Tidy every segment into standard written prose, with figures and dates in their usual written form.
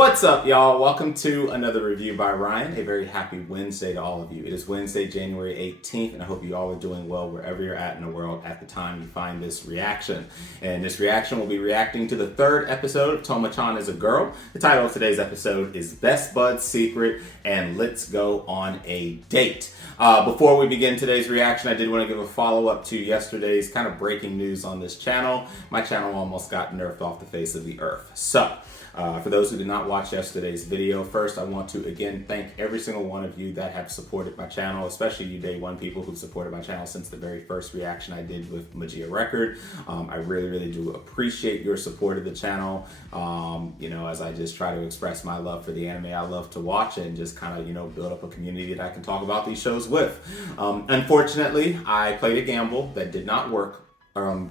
What's up, y'all? Welcome to another review by Ryan. A very happy Wednesday to all of you. It is Wednesday, January 18th, and I hope you all are doing well wherever you're at in the world at the time you find this reaction. And this reaction will be reacting to the third episode of Tomo-chan is a Girl. The title of today's episode is Best Bud's Secret and Let's Go on a Date. Before we begin today's reaction, I did want to give a follow-up to yesterday's kind of breaking news on this channel. My channel almost got nerfed off the face of the earth. So, for those who did not watch yesterday's video, first I want to again thank every single one of you that have supported my channel, especially you day one people who supported my channel since the very first reaction I did with Magia Record. I really do appreciate your support of the channel, as I just try to express my love for the anime I love to watch and just kind of, build up a community that I can talk about these shows with. Unfortunately, I played a gamble that did not work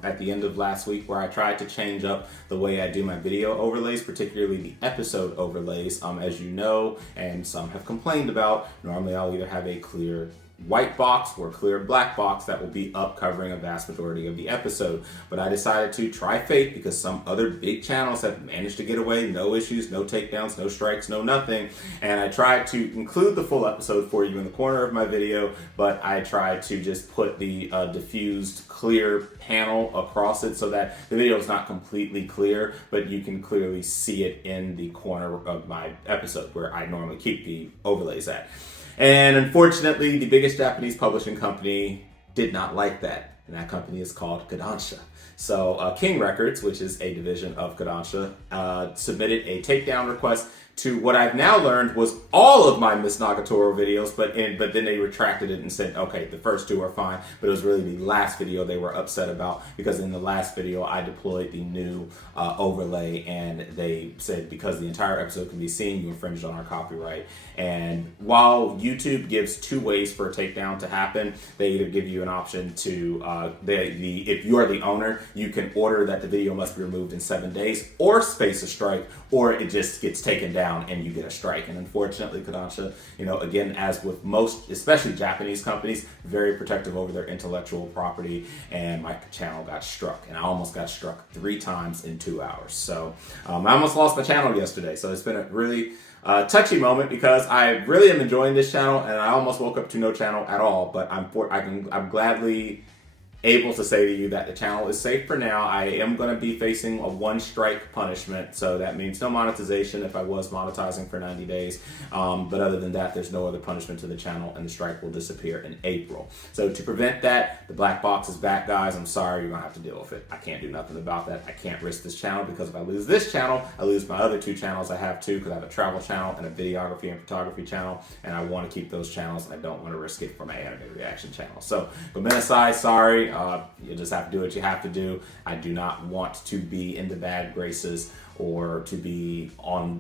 at the end of last week, where I tried to change up the way I do my video overlays, particularly the episode overlays. As you know, and some have complained about, normally I'll either have a clear white box or a clear black box that will be up covering a vast majority of the episode. But I decided to try fate because some other big channels have managed to get away, no issues, no takedowns, no strikes, no nothing. And I tried to include the full episode for you in the corner of my video, but I tried to just put the diffused clear panel across it so that the video is not completely clear, but you can clearly see it in the corner of my episode where I normally keep the overlays at. And unfortunately, the biggest Japanese publishing company did not like that. And that company is called Kodansha. So King Records, which is a division of Kodansha, submitted a takedown request to what I've now learned was all of my Miss Nagatoro videos, but then they retracted it and said, okay, the first two are fine, but it was really the last video they were upset about, because in the last video I deployed the new overlay, and they said because the entire episode can be seen, you infringed on our copyright. And while YouTube gives two ways for a takedown to happen, they either give you an option to, if you are the owner, you can order that the video must be removed in 7 days, or space a strike, or it just gets taken down and you get a strike. And unfortunately, Kodansha, again, as with most, especially Japanese companies, very protective over their intellectual property, and my channel got struck, and I almost got struck 3 times in 2 hours. So I almost lost my channel yesterday. So it's been a really touchy moment, because I really am enjoying this channel, and I almost woke up to no channel at all. But I'm gladly able to say to you that the channel is safe for now. I am going to be facing a 1 strike punishment, so that means no monetization if I was monetizing for 90 days. But other than that, there's no other punishment to the channel, and the strike will disappear in April. So to prevent that, the black box is back, guys. I'm sorry, you're going to have to deal with it. I can't do nothing about that. I can't risk this channel, because if I lose this channel, I lose my other 2 channels I have too, because I have a travel channel and a videography and photography channel, and I want to keep those channels, and I don't want to risk it for my anime reaction channel. So, but aside, sorry. You just have to do what you have to do. I do not want to be in the bad graces or to be on,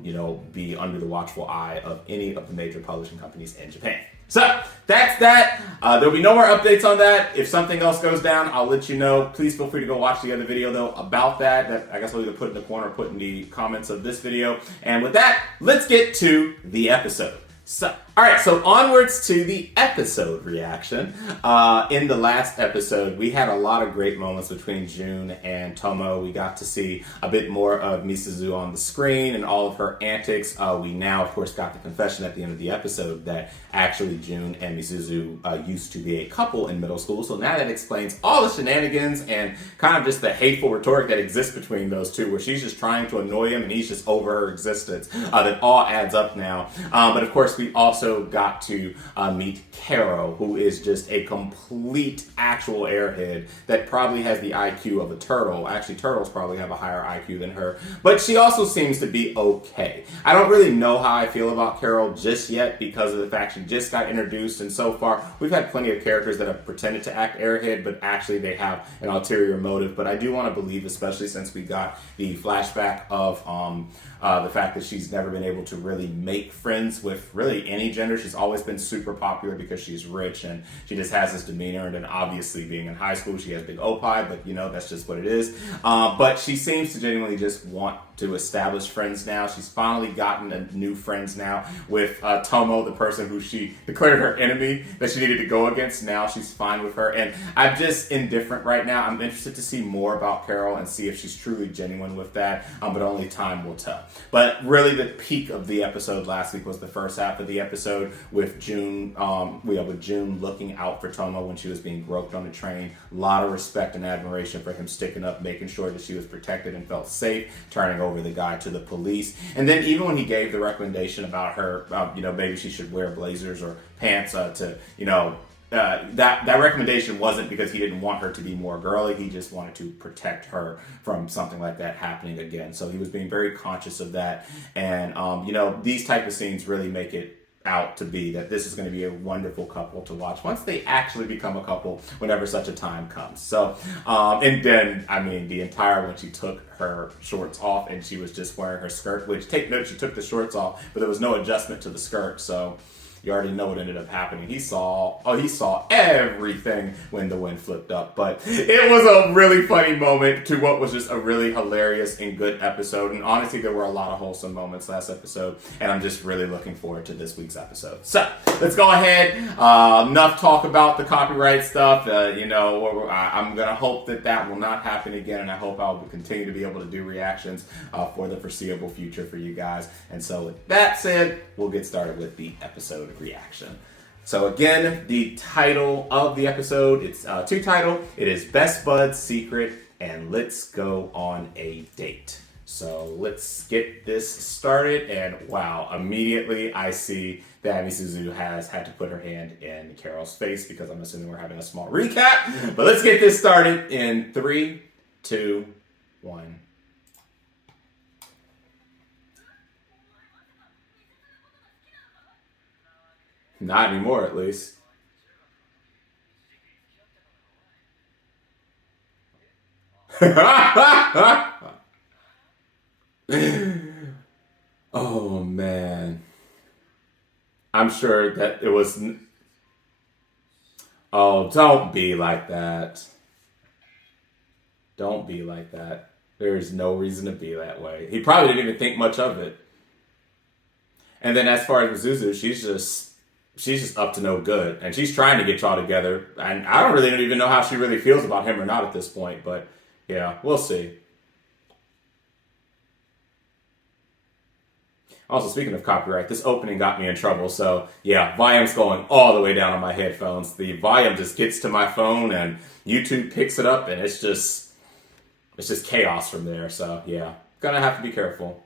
be under the watchful eye of any of the major publishing companies in Japan. So that's that. There'll be no more updates on that. If something else goes down, I'll let you know. Please feel free to go watch the other video though about that I guess I'll either put in the corner or put in the comments of this video. And with that, let's get to the episode. Alright, so onwards to the episode reaction. In the last episode, we had a lot of great moments between June and Tomo. We got to see a bit more of Misuzu on the screen and all of her antics. We now, of course, got the confession at the end of the episode that actually June and Misuzu used to be a couple in middle school. So now that explains all the shenanigans and kind of just the hateful rhetoric that exists between those two, where she's just trying to annoy him and he's just over her existence. That all adds up now. But of course, we also got to meet Caro, who is just a complete actual airhead that probably has the IQ of a turtle. Actually, turtles probably have a higher IQ than her, but she also seems to be okay. I don't really know how I feel about Caro just yet, because of the fact she just got introduced, and so far we've had plenty of characters that have pretended to act airhead, but actually they have an ulterior motive. But I do want to believe, especially since we got the flashback of the fact that she's never been able to really make friends with really anybody any gender. She's always been super popular because she's rich and she just has this demeanor. And then obviously being in high school, she has big opie, but you know, that's just what it is. But she seems to genuinely just want to establish friends now. She's finally gotten a new friends now with Tomo, the person who she declared her enemy that she needed to go against. Now she's fine with her. And I'm just indifferent right now. I'm interested to see more about Carol and see if she's truly genuine with that. But only time will tell. But really the peak of the episode last week was the first half of the episode with June, with June looking out for Tomo when she was being groped on the train. A lot of respect and admiration for him sticking up, making sure that she was protected and felt safe, turning over the guy to the police. And then even when he gave the recommendation about her, maybe she should wear blazers or pants that recommendation wasn't because he didn't want her to be more girly. He just wanted to protect her from something like that happening again. So he was being very conscious of that. And, these type of scenes really make it out to be that this is going to be a wonderful couple to watch once they actually become a couple, whenever such a time comes. So, and then, the entire when she took her shorts off and she was just wearing her skirt, which take note, she took the shorts off, but there was no adjustment to the skirt. So you already know what ended up happening. He saw everything when the wind flipped up. But it was a really funny moment to what was just a really hilarious and good episode. And honestly, there were a lot of wholesome moments last episode. And I'm just really looking forward to this week's episode. So let's go ahead. Enough talk about the copyright stuff. I'm going to hope that will not happen again. And I hope I'll continue to be able to do reactions for the foreseeable future for you guys. And so with that said, we'll get started with the episode reaction. So again, the title of the episode, it's two title. It is Best Bud's Secret and Let's Go on a Date. So let's get this started. And wow, immediately I see that Misuzu has had to put her hand in Carol's face because I'm assuming we're having a small recap. But let's get this started in 3, 2, 1. Not anymore, at least. Oh, man. I'm sure that it was... Oh, don't be like that. Don't be like that. There's no reason to be that way. He probably didn't even think much of it. And then as far as Mizuzu, she's just up to no good. And she's trying to get y'all together. And I don't really even know how she really feels about him or not at this point. But yeah, we'll see. Also, speaking of copyright, this opening got me in trouble. So yeah, volume's going all the way down on my headphones. The volume just gets to my phone and YouTube picks it up and it's just chaos from there. So yeah, gonna have to be careful.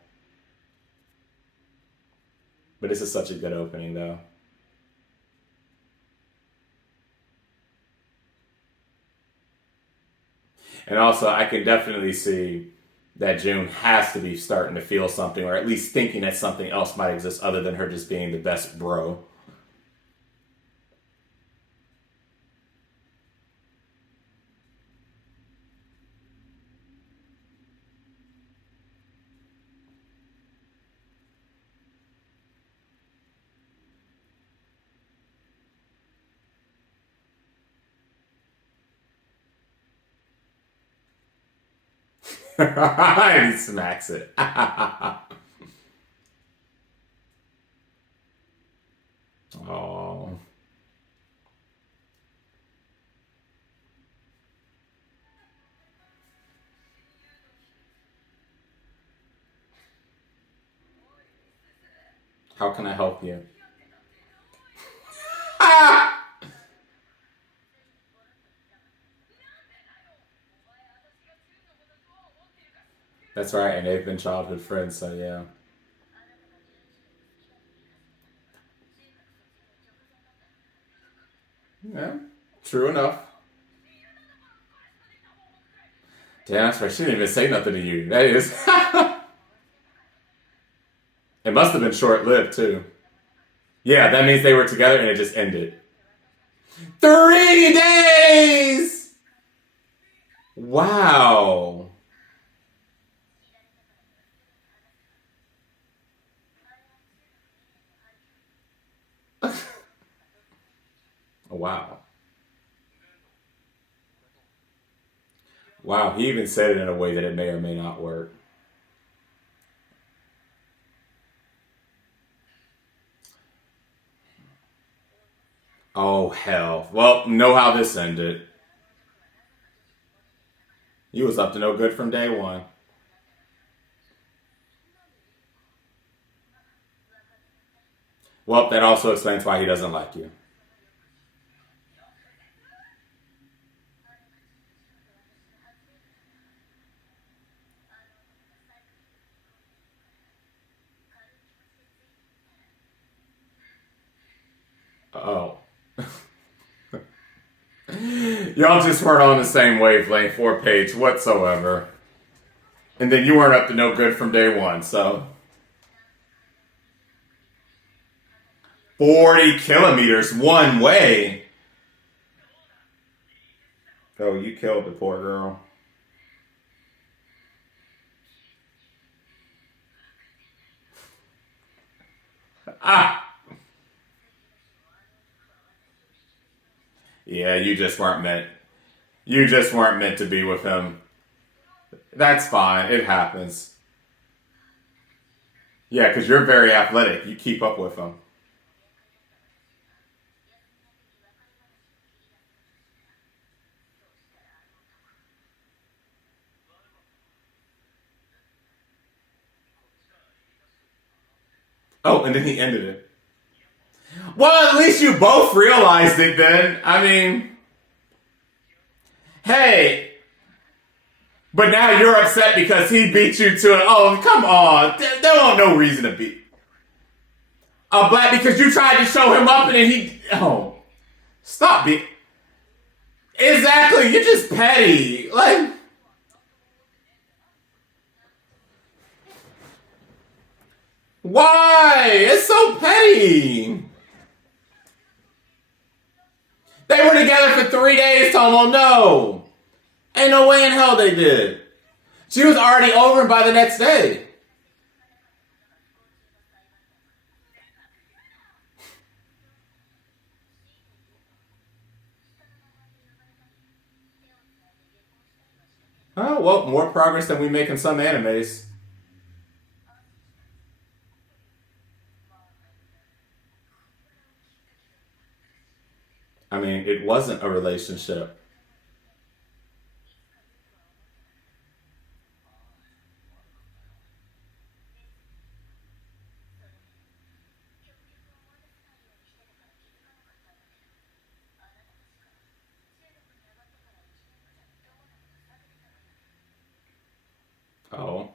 But this is such a good opening though. And also, I can definitely see that June has to be starting to feel something, or at least thinking that something else might exist other than her just being the best bro. And he smacks it. Oh. How can I help you? That's right, and they've been childhood friends, so yeah. Yeah, true enough. Damn, that's right. She didn't even say nothing to you. That is. It must have been short-lived, too. Yeah, that means they were together and it just ended. 3 days! Wow. Oh, wow. Wow, he even said it in a way that it may or may not work. Oh, hell. Well, know how this ended. You was up to no good from day one. Well, that also explains why he doesn't like you. Oh. Y'all just weren't on the same wavelength or page whatsoever. And then you weren't up to no good from day one, so. 40 kilometers one way. Oh, you killed the poor girl. Ah! Yeah, you just weren't meant. You just weren't meant to be with him. That's fine. It happens. Yeah, because you're very athletic. You keep up with him. Oh, and then he ended it. Well, at least you both realized it then. I mean, hey, but now you're upset because he beat you to an. Oh, come on. There was no reason to beat. Black because you tried to show him up and then he. Oh, stop being. Exactly. You're just petty. Like, why? It's so petty. They were together for 3 days, Tomo. No. Ain't no way in hell they did. She was already over by the next day. Oh, well, more progress than we make in some animes. I mean, it wasn't a relationship. Oh,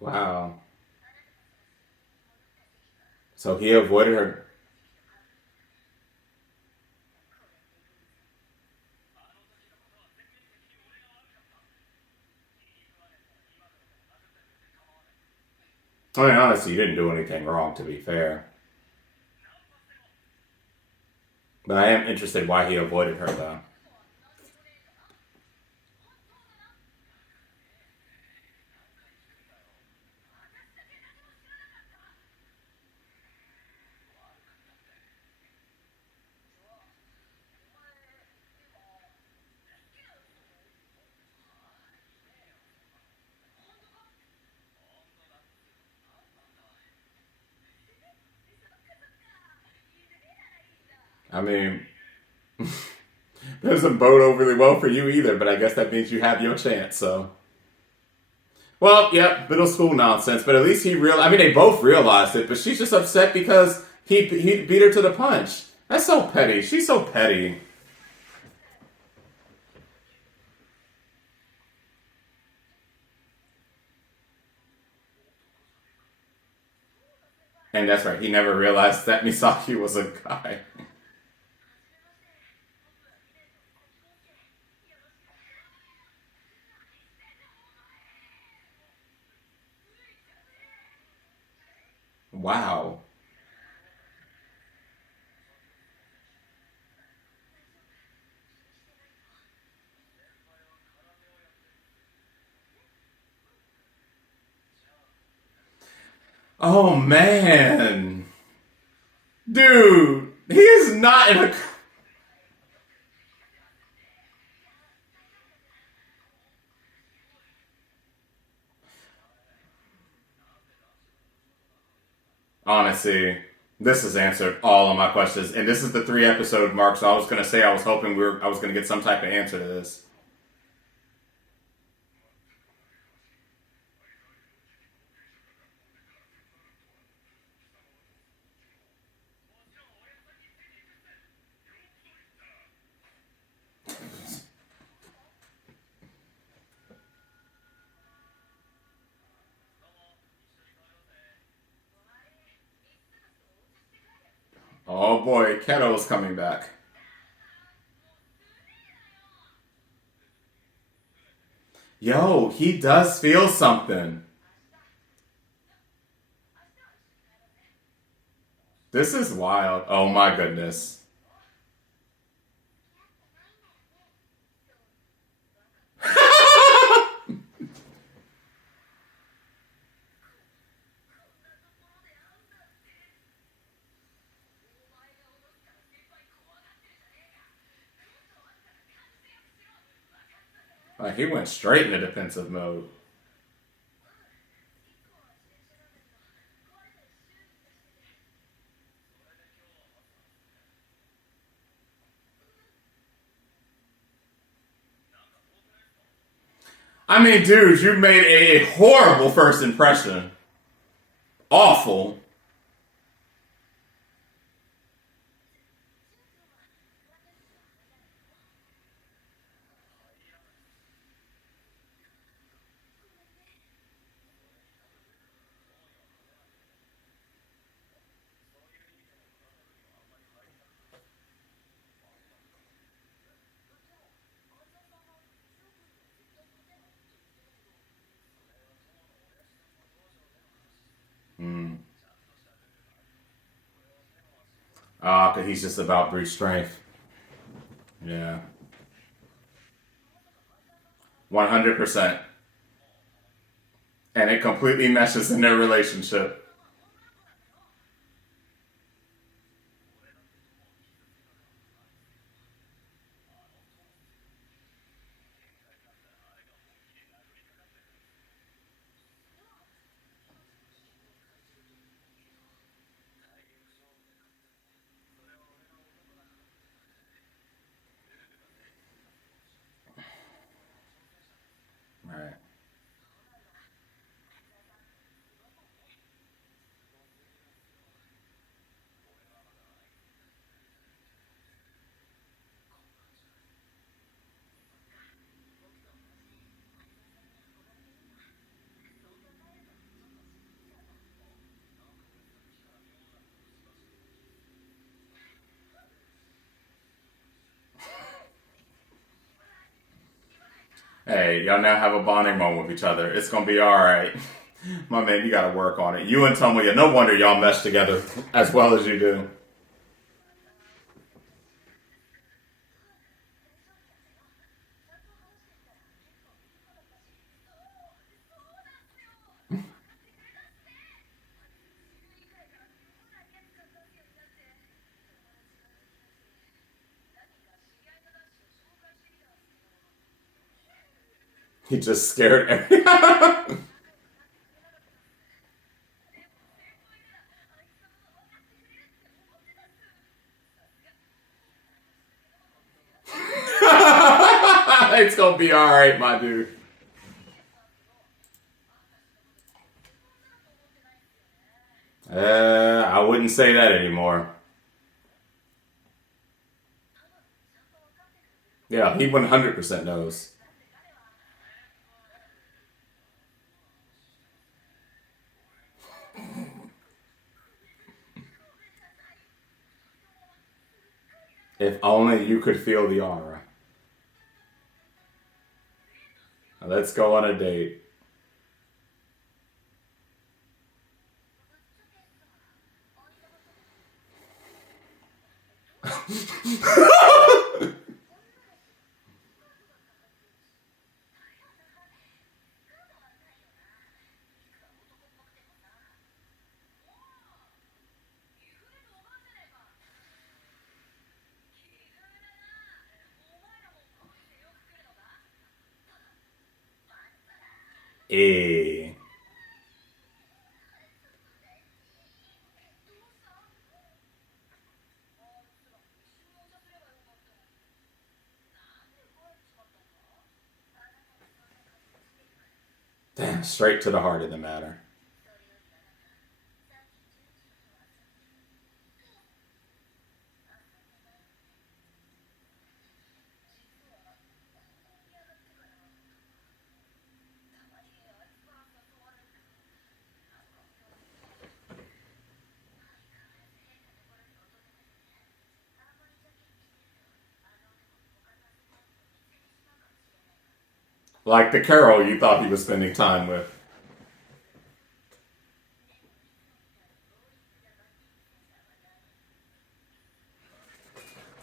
wow. So he avoided her. I mean, honestly, you didn't do anything wrong, to be fair. But I am interested why he avoided her, though. I mean, doesn't bode overly well for you either, but I guess that means you have your chance, so. Well, yep, middle school nonsense, but at least he real. I mean, they both realized it, but she's just upset because he beat her to the punch. That's so petty. She's so petty. And that's right, he never realized that Misaki was a guy. Wow. Oh man. Dude, he is not in a... Honestly, this has answered all of my questions, and this is the 3 episode mark. So I was gonna say I was hoping I was gonna get some type of answer to this. Oh boy, Keto's coming back. Yo, he does feel something. This is wild. Oh my goodness. Like, he went straight into defensive mode. I mean, dude, you made a horrible first impression. Awful. Cause he's just about brute strength. Yeah. 100%. And it completely meshes in their relationship. Right. Hey, y'all now have a bonding moment with each other. It's gonna be alright. My man, you gotta work on it. You and Tomoya, no wonder y'all mesh together as well as you do. He just scared everyone. It's gonna be alright, my dude. I wouldn't say that anymore. Yeah, he 100% knows. If only you could feel the aura. Let's go on a date. Eh. Damn, straight to the heart of the matter. Like the Carol you thought he was spending time with.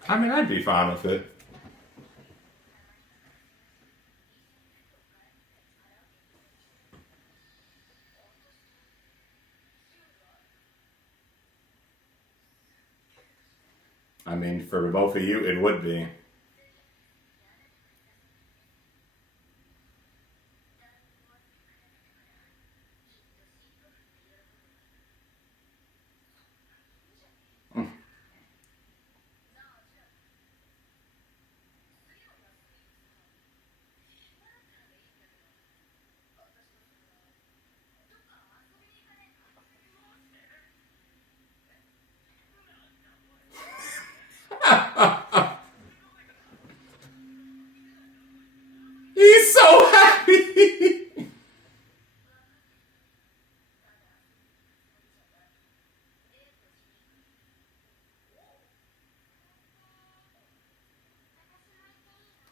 I mean, I'd be fine with it. I mean, for both of you, it would be. He's so happy.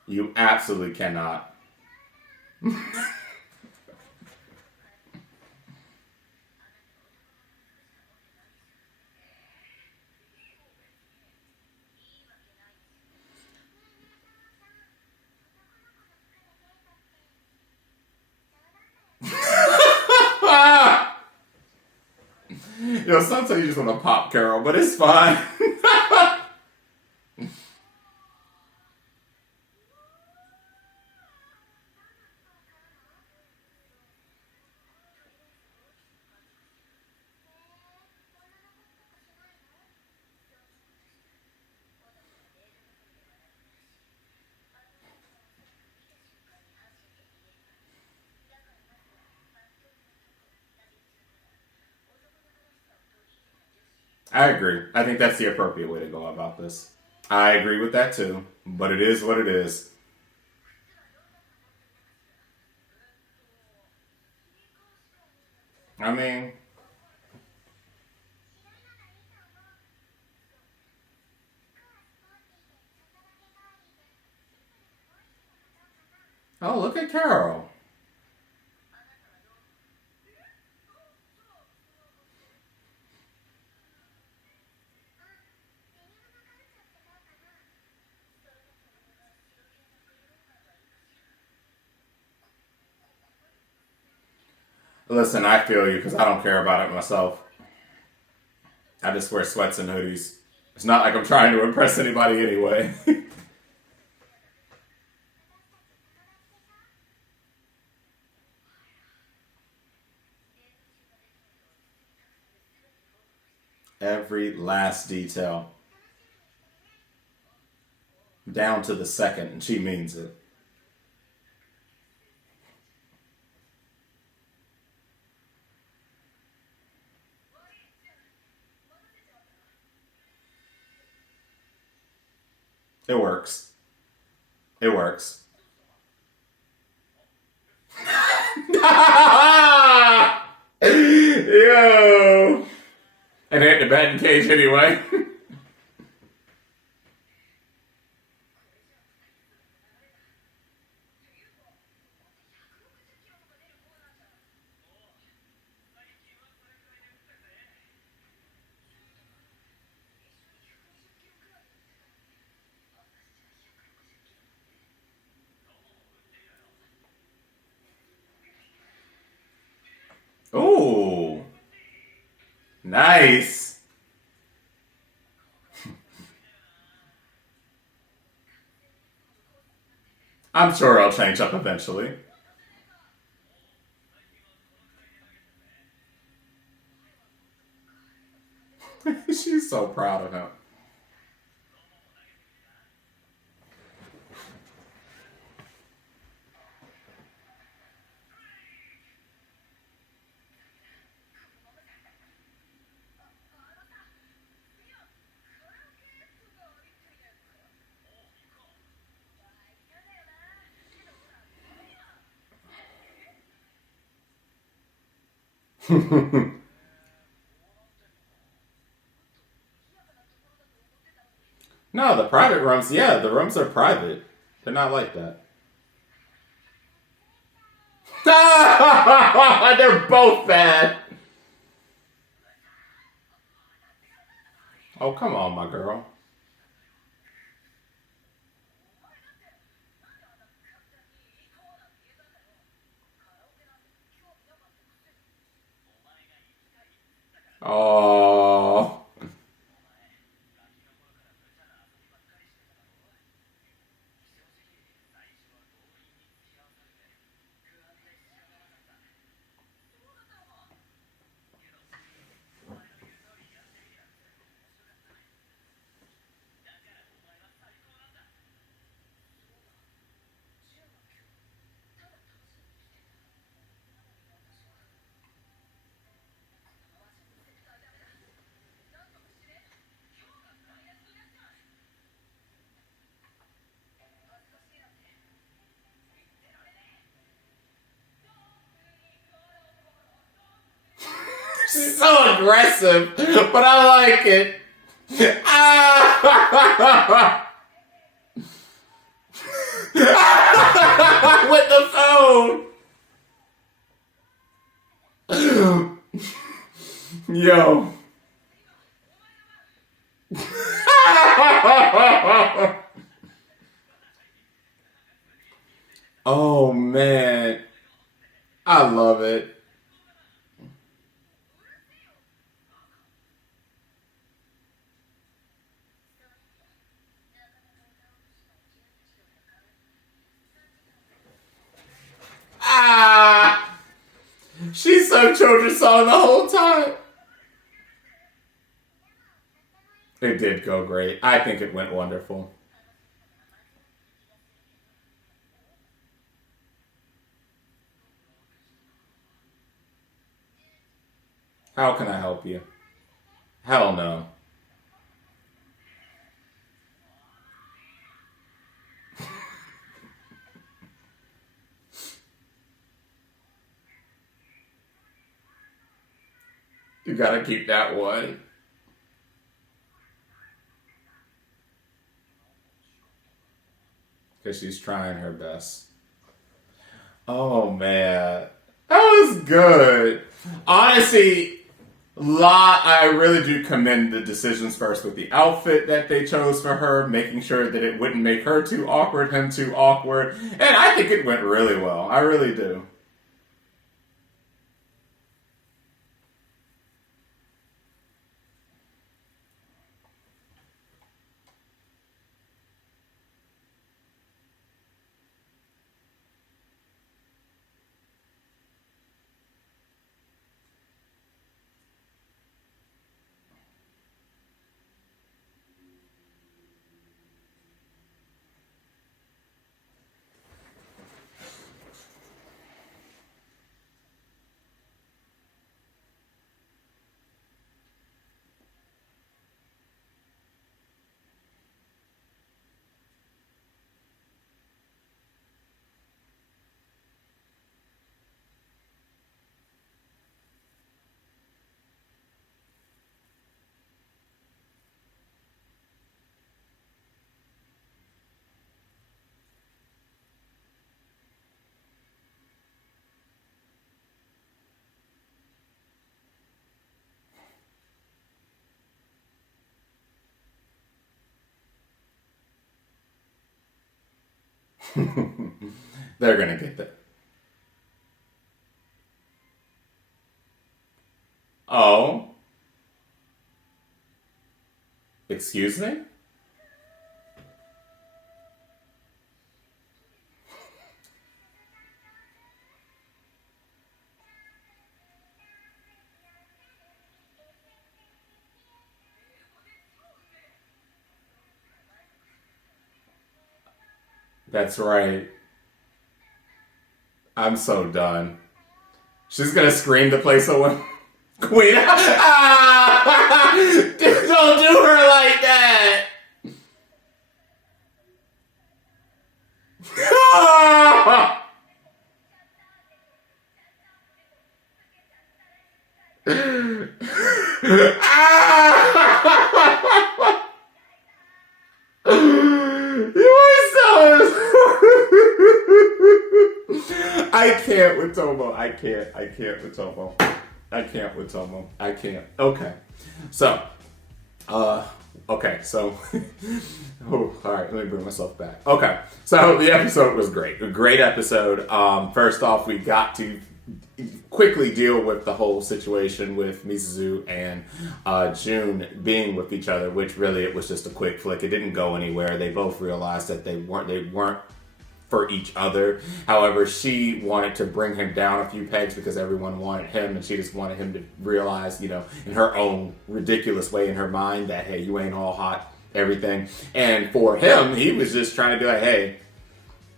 You absolutely cannot. Yo, sometimes you just want to pop Carol, but it's fine. I agree. I think that's the appropriate way to go about this. I agree with that too, but it is what it is. I mean, oh, look at Carol. Listen, I feel you because I don't care about it myself. I just wear sweats and hoodies. It's not like I'm trying to impress anybody anyway. Every last detail, down to the second, and she means it. It works. It works. Yo! And ain't the batting cage anyway. Ooh, nice. I'm sure I'll change up eventually. She's so proud of him. No, the private rooms, yeah, the rooms are private. They're not like that. They're both bad. Oh, come on, my girl. Oh. She's so aggressive, but I like it. Ah! With the phone. Yo. Oh man, I love it. Ah, she sung children's song the whole time. It did go great. I think it went wonderful. How can I help you? Hell no. You gotta keep that one. Because she's trying her best. Oh man. That was good. Honestly, I really do commend the decisions first with the outfit that they chose for her, making sure that it wouldn't make her too awkward, him too awkward. And I think it went really well. I really do. They're gonna get that. Oh, excuse me? That's right. I'm so done. She's gonna scream to play someone. Queen. Ah! Don't do her like that. You are so. I can't with Tomo. I can't with Tomo. I can't with Tomo. I can't. Okay. So, okay, so, oh, all right, let me bring myself back. Okay, so the episode was great. A great episode. First off, we got to quickly deal with the whole situation with Misuzu and June being with each other, which really it was just a quick flick. It didn't go anywhere. They both realized that they weren't for each other. However, she wanted to bring him down a few pegs because everyone wanted him, and she just wanted him to realize, in her own ridiculous way in her mind that, hey, you ain't all hot, everything. And for him, he was just trying to be like, hey,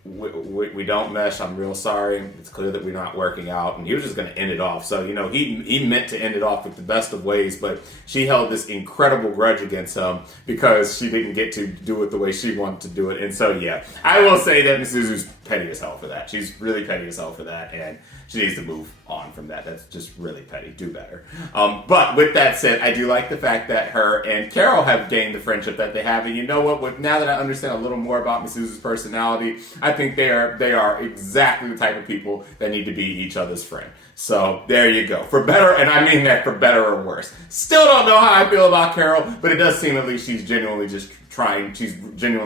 we don't mesh. I'm real sorry. It's clear that we're not working out. And he was just going to end it off. So, he meant to end it off with the best of ways, but she held this incredible grudge against him because she didn't get to do it the way she wanted to do it. And so, yeah, I will say that Misuzu's petty as hell for that. She's really petty as hell for that. And she needs to move on from that. That's just really petty. Do better. But with that said, I do like the fact that her and Carol have gained the friendship that they have. And you know what? Now that I understand a little more about Misuzu's personality, I think they are exactly the type of people that need to be each other's friend. So there you go. For better, and I mean that for better or worse. Still don't know how I feel about Carol, but it does seem at least she's genuinely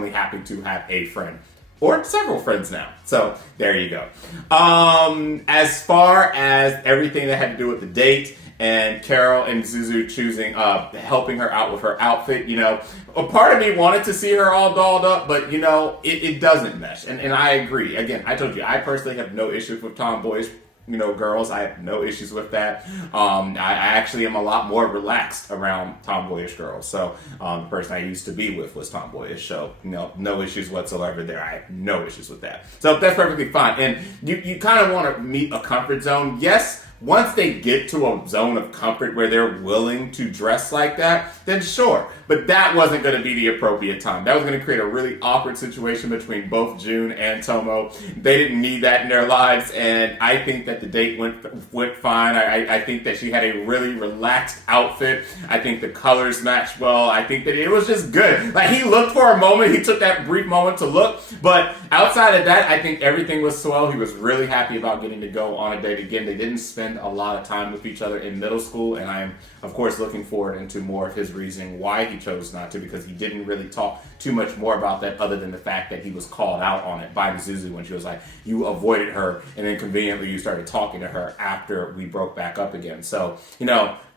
happy to have a friend. Or several friends now. So there you go. As far as everything that had to do with the date and Carol and Suzu choosing, helping her out with her outfit, a part of me wanted to see her all dolled up, but it doesn't mesh. And I agree. Again, I told you, I personally have no issues with tomboyish girls. I have no issues with that. I actually am a lot more relaxed around tomboyish girls. So the person I used to be with was tomboyish. So no issues whatsoever there. I have no issues with that. So that's perfectly fine. And you kind of want to meet a comfort zone. Yes, once they get to a zone of comfort where they're willing to dress like that, then sure. But that wasn't going to be the appropriate time. That was going to create a really awkward situation between both June and Tomo. They didn't need that in their lives, and I think that the date went fine. I think that she had a really relaxed outfit. I think the colors matched well. I think that it was just good. Like, he looked for a moment. He took that brief moment to look. But outside of that, I think everything was swell. He was really happy about getting to go on a date again. They didn't spend a lot of time with each other in middle school, and I am, of course, looking forward into more of his reasoning why he chose not to, because he didn't really talk too much more about that other than the fact that he was called out on it by Misuzu when she was like, you avoided her, and then conveniently you started talking to her after we broke back up again. So,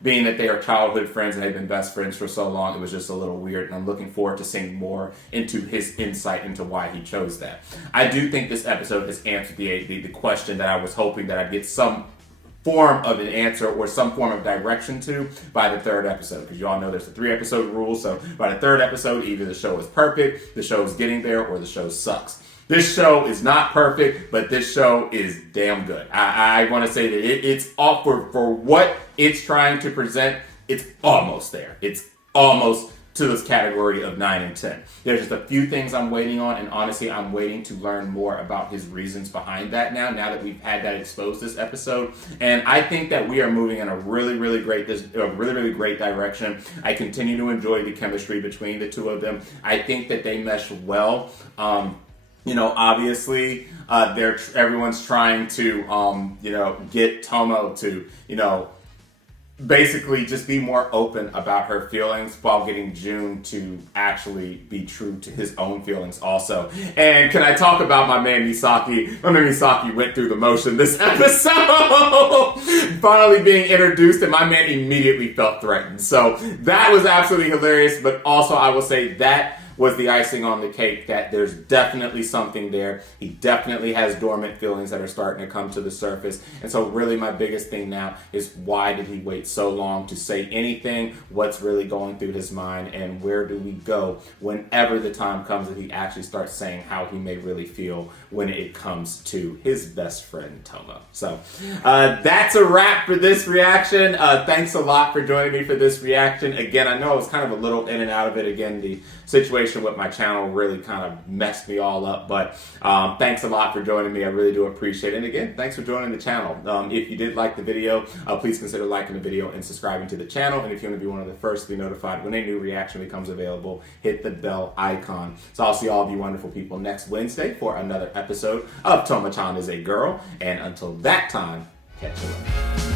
being that they are childhood friends and they've been best friends for so long, it was just a little weird, and I'm looking forward to seeing more into his insight into why he chose that. I do think this episode has answered the question that I was hoping that I'd get some form of an answer or some form of direction to by the third episode, because you all know there's a 3-episode rule. So by the third episode, either the show is perfect, the show is getting there, or the show sucks. This show is not perfect, but this show is damn good. I want to say that it's all for what it's trying to present. It's almost there. It's almost to this category of 9 and 10. There's just a few things I'm waiting on, and honestly, I'm waiting to learn more about his reasons behind that now that we've had that exposed this episode. And I think that we are moving in a really, really great direction. I continue to enjoy the chemistry between the two of them. I think that they mesh well. Obviously, everyone's trying to, get Tomo to, basically just be more open about her feelings while getting June to actually be true to his own feelings also. And can I talk about my man Misaki? My man Misaki went through the motion this episode. Finally being introduced, and my man immediately felt threatened. So that was absolutely hilarious, but also I will say that was the icing on the cake, that there's definitely something there. He definitely has dormant feelings that are starting to come to the surface. And so really my biggest thing now is, why did he wait so long to say anything? What's really going through his mind, and where do we go whenever the time comes that he actually starts saying how he may really feel when it comes to his best friend Tomo. So that's a wrap for this reaction. Thanks a lot for joining me for this reaction. Again, I know I was kind of a little in and out of it. Again, the situation with my channel really kind of messed me all up, but thanks a lot for joining me. I really do appreciate it. And again, thanks for joining the channel. If you did like the video, please consider liking the video and subscribing to the channel. And if you want to be one of the first to be notified when a new reaction becomes available, hit the bell icon. So I'll see all of you wonderful people next Wednesday for another episode of Tomo-chan is a Girl. And until that time, catch you later.